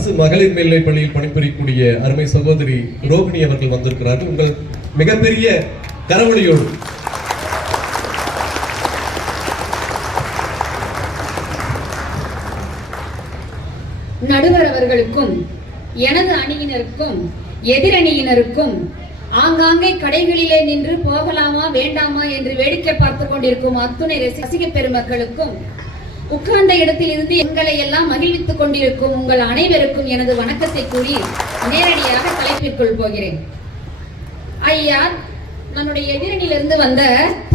அரசு மகளிர் மேல்நிலைப் பள்ளியில் பணிபுரியக்கூடிய அருமை சகோதரி ரோகிணி அவர்கள் வந்திருக்கிறார்கள். உங்கள் மிகப்பெரிய கரவொலியோடு. நடுவர் அவர்களுக்கும் எனது அணியினருக்கும் எதிரணியினருக்கும் ஆங்காங்கே கடைகளிலே நின்று போகலாமா வேண்டாமா என்று வேடிக்கை பார்த்து கொண்டிருக்கும் அத்துணை ரசிக பெருமக்களுக்கும் உட்கார்ந்த இடத்தில் இருந்து எங்களை எல்லாம் மகிழ்வித்துக் கொண்டிருக்கும் உங்கள் அனைவருக்கும் எனது வணக்கத்தை கூறி நேரடியாக தலைப்பிற்குள் போகிறேன். ஐயா நம்முடைய எதிரணியிலிருந்து வந்த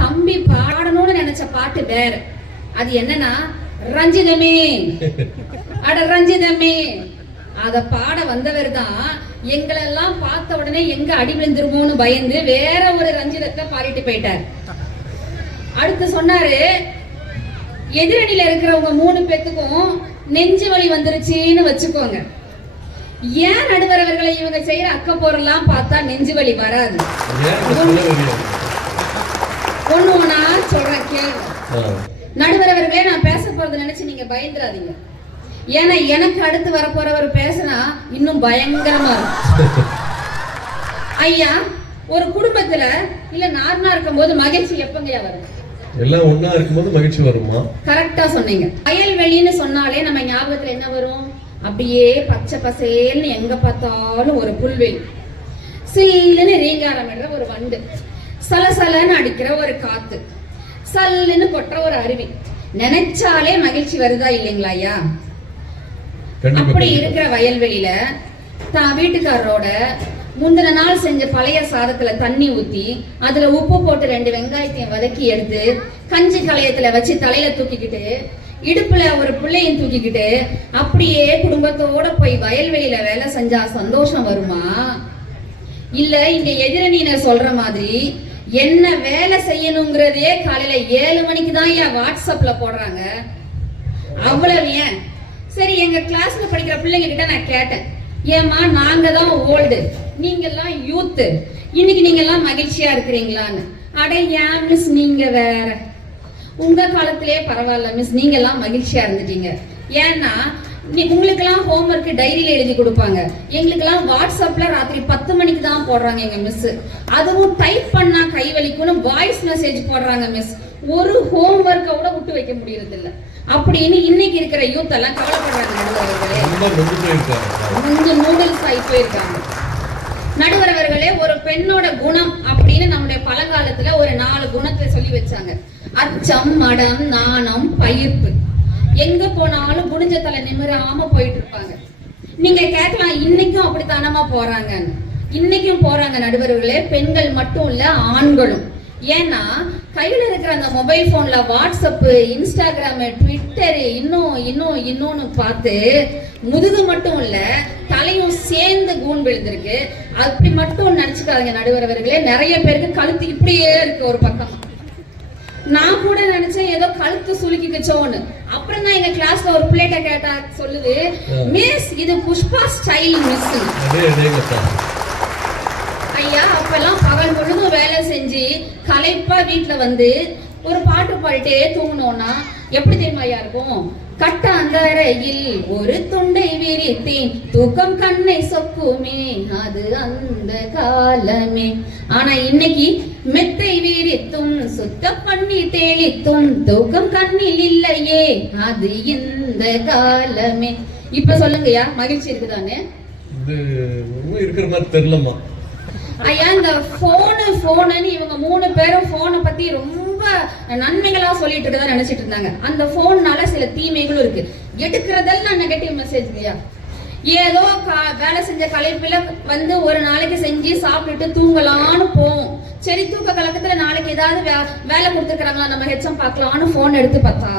தம்பி பாடணும்னு நினைச்ச பாட்டு வேற. அது என்னன்னா ரஞ்சிதமே. அட ரஞ்சிதமே. அத பாட வந்தவர் தான் எங்களெல்லாம் பார்த்த உடனே எங்க அடி விழுந்துருமோன்னு பயந்து வேற ஒரு ரஞ்சிதத்தை பாடிட்டு போயிட்டார். அடுத்து சொன்னாரு எதிரணியில இருக்கிறவங்க மூணு பேத்துக்கும் நெஞ்சு வலி வந்துருச்சுன்னு வச்சுக்கோங்க. ஏன் நடுவர் அவர்களை இவங்க செய்யற அக்கப்போரெல்லாம் பார்த்தா நெஞ்சு வலி வராது? ஒண்ணு ஒண்ணா சொல்றேன் ஆ. நடுவர் அவர்களே நான் பேச போறதை நினைச்சு நீங்க பயந்துராதீங்க ஏன்னா எனக்கு அடுத்து வரப்போறவர் பேசினா இன்னும் பயங்கரமா இருக்கும். ஐயா ஒரு குடும்பத்துல இல்ல நார்மலா இருக்கும்போது மகிழ்ச்சி எப்பங்கயா வரும் எல்லாம் ஒண்ணா இருக்கும்போது மகிழ்ச்சி வருமா? கரெக்டா சொன்னீங்க. வயல்வெளின்னு சொன்னாலே நம்ம ஞாபகத்துல என்ன வரும்? அப்படியே பச்சை பசேல்னு எங்க பார்த்தாலும் ஒரு புல்வெளி. சில்லுன்னு ரீங்காரமிடுற ஒரு வண்டு. சலசலன்னு அடிக்கிற ஒரு காத்து. சல்லுன்னு கொட்டுற ஒரு அருவி. நினைச்சாலே மகிழ்ச்சி வருதா இல்லைங்களா ஐயா? அப்படி. இருக்கிற வயல்வெளியில தான் வீட்டுக்காரரோட முந்தின நாள் செஞ்ச பழைய சாதத்துல தண்ணி ஊத்தி அதுல உப்பு போட்டு ரெண்டு வெங்காயத்தையும் வதக்கி எடுத்து கஞ்சி களையத்துல வச்சு தலையில தூக்கிக்கிட்டு இடுப்புல ஒரு பிள்ளையும் தூக்கிக்கிட்டு அப்படியே குடும்பத்தோட போய் வயல்வெளியில வேலை செஞ்சா சந்தோஷம் வருமா? இல்ல இங்க எதிரணியினர் சொல்ற மாதிரி என்ன வேலை செய்யணுங்கிறதே காலையில ஏழு மணிக்கு தான் ஏன் வாட்ஸ்அப்ல போடுறாங்க. அவ்வளவு ஏன்? சரி எங்க கிளாஸ்ல படிக்கிற பிள்ளைங்க கிட்ட நான் கேட்டேன். ஏமா நாங்க தான் ஓல்டு. நீங்க எல்லாம் யூத் இன்னைக்கு நீங்க எல்லாம் மகிழ்ச்சியா இருக்கிறீங்களான்னு. அட ஏன் மிஸ் நீங்க வேற? உங்க காலத்திலே பரவாயில்ல மிஸ் நீங்க எல்லாம் மகிழ்ச்சியா இருந்துட்டீங்க. ஏன்னா உங்களுக்கெல்லாம் ஹோம்ஒர்க் டைரியில எழுதி கொடுப்பாங்க. எங்களுக்கெல்லாம் வாட்ஸ்அப்ல ராத்திரி பத்து மணிக்கு தான் போடுறாங்க எங்க மிஸ் அதுவும் டைப் பண்ணா கை வலிக்கும்னு வாய்ஸ் மெசேஜ் போடுறாங்க மிஸ் ஒரு ஹோம்ஒர்க்கை கூட விட்டு வைக்க முடியறது இல்ல அப்படின்னு இன்னைக்கு இருக்கிற யூத் எல்லாம் கவலைப்படுறாங்க. நூடுல்ஸ் ஆகி போயிருக்காங்க. நடுவரவர்களே ஒரு பெண்ணோட குணம் அப்படின்னு நம்முடைய பழங்காலத்துல ஒரு நாலு குணத்தை சொல்லி வச்சாங்க. அச்சம் மடம் நாணம் பயிர்ப்பு. எங்க போனாலும் குடிஞ்ச தலை நிமிராம போயிட்டு இருப்பாங்க நீங்க கேட்கலாம் இன்னைக்கும் அப்படித்தானமா போறாங்க இன்னைக்கும் போறாங்க நடுவர்களே பெண்கள் மட்டும் இல்ல ஆண்களும். ஏன்னா கையில இருக்கிற அந்த மொபைல் போன்ல வாட்ஸ்அப் இன்ஸ்டாகிராம் ட்விட்டர் இன்னும் இன்னும் இன்னொன்னு பார்த்து முதுகு மட்டும் இல்ல தலையும் சேர்ந்து கூன் விழுந்திருக்கு. அப்படி மட்டும் நினைச்சுக்காதீங்க நடுவரவர்களே. நிறைய பேருக்கு கழுத்து இப்படியே இருக்கு ஒரு பக்கமா. நான் கூட நினைச்சேன் ஏதோ கழுத்து சுலுக்கிக்கிச்சோன்னு அப்புறம் தான் எங்க கிளாஸ்ல ஒரு பிள்ளைகிட்ட கேட்டா சொல்லுது மிஸ் இது புஷ்பா ஸ்டைல் மிஸ் அப்பெல்லாம் பகல் முழுதும் வேலை செஞ்சு களைப்பா வீட்ல வந்து ஒரு பாட்டு பாடிட்டே தூங்கினோம்னா எப்படி தெரியுமாயா இருக்கும் கட்ட அந்தரையில் ஒரு துண்டை விரித்தேன். தூக்கம் கண்ணை சொக்குமே அது அந்த காலமே. ஆனா இன்னைக்கு மெத்தை விரித்தும் சுத்த பண்ணி தேளித்தும் தூக்கம் கண்ணில் இல்லையே அது இந்த காலமே. இப்ப சொல்லுங்கய்யா மகிழ்ச்சி இருக்குதானே இருக்கிற மாதிரி தெரியலம்மா. ஐயா இந்த ஃபோனு ஃபோனுன்னு இவங்க மூணு பேரும் ஃபோனை பத்தி ரொம்ப நன்மைகளா சொல்லிட்டு இருக்கதா நினைச்சிட்டு இருந்தாங்க. அந்த ஃபோன்னால சில தீமைகளும் இருக்கு. எடுக்கிறதெல்லாம் நெகட்டிவ் மெசேஜ் இல்லையா ஏதோ கா- வேலை செஞ்ச கலைப்பில் வந்து ஒரு நாளைக்கு செஞ்சு சாப்பிட்டுட்டு தூங்கலான்னு போவோம். சரி தூக்க கலக்கத்துல நாளைக்கு ஏதாவது வே- வேலை கொடுத்துருக்காங்களா நம்ம ஹெச்எம் பார்க்கலான்னு ஃபோன் எடுத்து பார்த்தா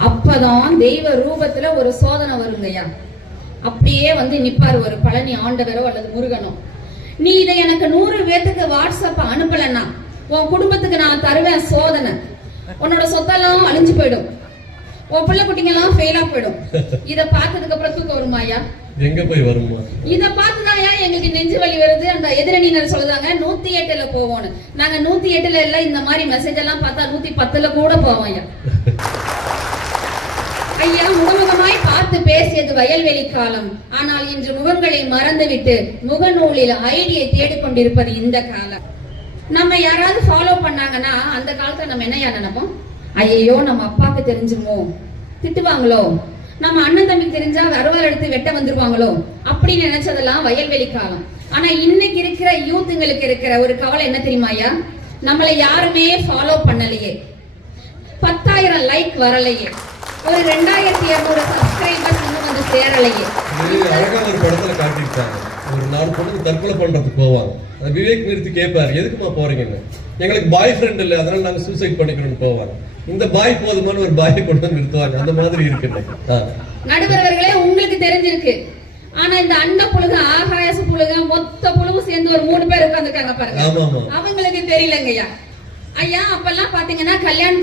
அப்பதான் தெய்வ ரூபத்துல ஒரு சோதனை வருங்கய்யா. அப்படியே வந்து நிப்பாரு ஒரு பழனி ஆண்டவரோ அல்லது முருகனோ. நீ இதை எனக்கு நூறு பேத்துக்கு வாட்ஸ்அப் அனுப்பலன்னா உன் குடும்பத்துக்கு நான் தருவேன் சோதனை. உன்னோட சொத்தெல்லாம் அழிஞ்சு போயிடும். உன் பிள்ளை குட்டிங்கெல்லாம் ஃபெயிலா போயிடும். இத பார்த்ததுக்கு அப்புறம் தூக்கம் வருமாயா எங்க போய் வருமா? இத பார்த்துதான் எங்களுக்கு நெஞ்சு வலி வருது. அந்த எதிரணியினர் சொல்லுதாங்க நூத்தி எட்டுல போவோம்னு. நாங்க நூத்தி எட்டுல இல்ல இந்த மாதிரி மெசேஜ் எல்லாம் பார்த்தா நூத்தி பத்துல கூட போவோம் ஐயா. ஐயா முகமுகமாய் பார்த்து பேசியது வயல்வெளி காலம். ஆனால் இன்று முகங்களை மறந்துவிட்டு முகநூலில் ஐடியை தேடிக்கொண்டிருப்பது இந்த காலம். நம்ம யாராவது ஃபாலோ பண்ணாங்கன்னா அந்த காலத்துல நம்ம என்னையா நினைப்போம்? ஐயோ நம்ம அப்பாவுக்கு தெரிஞ்சுமோ திட்டுவாங்களோ? நம்ம அண்ணன் தம்பி தெரிஞ்சா வரவர் எடுத்து வெட்ட வந்துருவாங்களோ? அப்படின்னு நினைச்சதெல்லாம் வயல்வெளி காலம். ஆனா இன்னைக்கு இருக்கிற யூத்துங்களுக்கு இருக்கிற ஒரு கவலை என்ன தெரியுமாயா நம்மளை யாருமே ஃபாலோ பண்ணலையே. பத்தாயிரம் லைக் வரலையே. ஒரு ரெண்டாயிரத்தி இருநூறு சப்ஸ்கிரைபர்ஸ் இன்னும் வந்து சேரலையே. இது அழகா ஒரு படத்துல காட்டியிருக்காங்க. ஒரு நாலு பொண்ணுக்கு தற்கொலை பண்றதுக்கு போவாங்க. அது விவேக் நிறுத்தி கேட்பாரு எதுக்குமா போறீங்கன்னு எங்களுக்கு பாய் ஃப்ரெண்ட் இல்லை அதனால நாங்க சூசைட் பண்ணிக்கணும்னு போவாங்க இந்த பாய் போதுமான ஒரு பாயை கொண்டு வந்து நிறுத்துவாங்க. அந்த மாதிரி இருக்கு இன்னைக்கு. ஆ. நடுவர்களே உங்களுக்கு தெரிஞ்சிருக்கு. ஆனா இந்த அண்ட புழுக ஆகாயச புழுக மொத்த புழுவும் சேர்ந்து ஒரு மூணு பேர் உட்கார்ந்துருக்காங்க பாருங்க. அவங்களுக்கு தெரியலங்கய்யா. ஐயா அப்பெல்லாம் பாத்தீங்கன்னா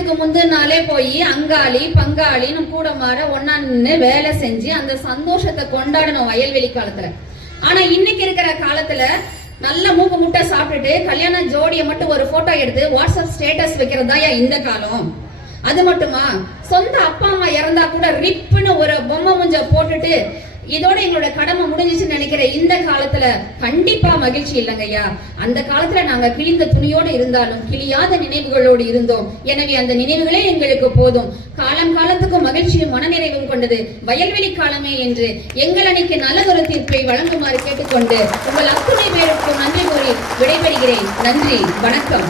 கல்யாணத்துக்கு முந்தின நாளே போய் அங்காளி பங்காளின்னு கூட மாற ஒன்னா நின்று வேலை செஞ்சு அந்த சந்தோஷத்தை கொண்டாடணும் வயல்வெளி காலத்துல. ஆனா இன்னைக்கு இருக்கிற காலத்துல நல்ல மூக்கு முட்டை சாப்பிட்டுட்டு கல்யாண ஜோடியை மட்டும் ஒரு போட்டோ எடுத்து வாட்ஸ்அப் ஸ்டேட்டஸ் வைக்கிறதா இந்த காலம்? அது மட்டுமா? சொந்த அப்பா அம்மா இறந்தா கூட ரிப்புன்னு ஒரு பொம்மை முஞ்ச போட்டுட்டு இதோட எங்களோட கடமை முடிஞ்சிச்சுன்னு நினைக்கிற இந்த காலத்துல கண்டிப்பா மகிழ்ச்சி இல்லைங்கய்யா அந்த காலத்துல நாங்க கிழிந்த துணியோடு இருந்தாலும் கிழியாத நினைவுகளோடு இருந்தோம். எனவே அந்த நினைவுகளே எங்களுக்கு போதும். காலம் காலத்துக்கும் மகிழ்ச்சியும் மனநிறைவும் கொண்டது. வயல்வெளி காலமே என்று எங்கள் அணிக்கு நல்லதொரு தீர்ப்பை வழங்குமாறு கேட்டுக்கொண்டு உங்கள் அத்துணை பேருக்கும் நன்றி கூறி விடைபெறுகிறேன். நன்றி. வணக்கம்.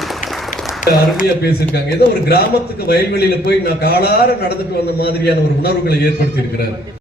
அருமையா பேசியிருக்காங்க. ஏதோ ஒரு கிராமத்துக்கு வயல்வெளியில போய் நான் காலார நடந்துட்டு வந்த மாதிரியான ஒரு உணர்வுகளை ஏற்படுத்தி இருக்கிறார்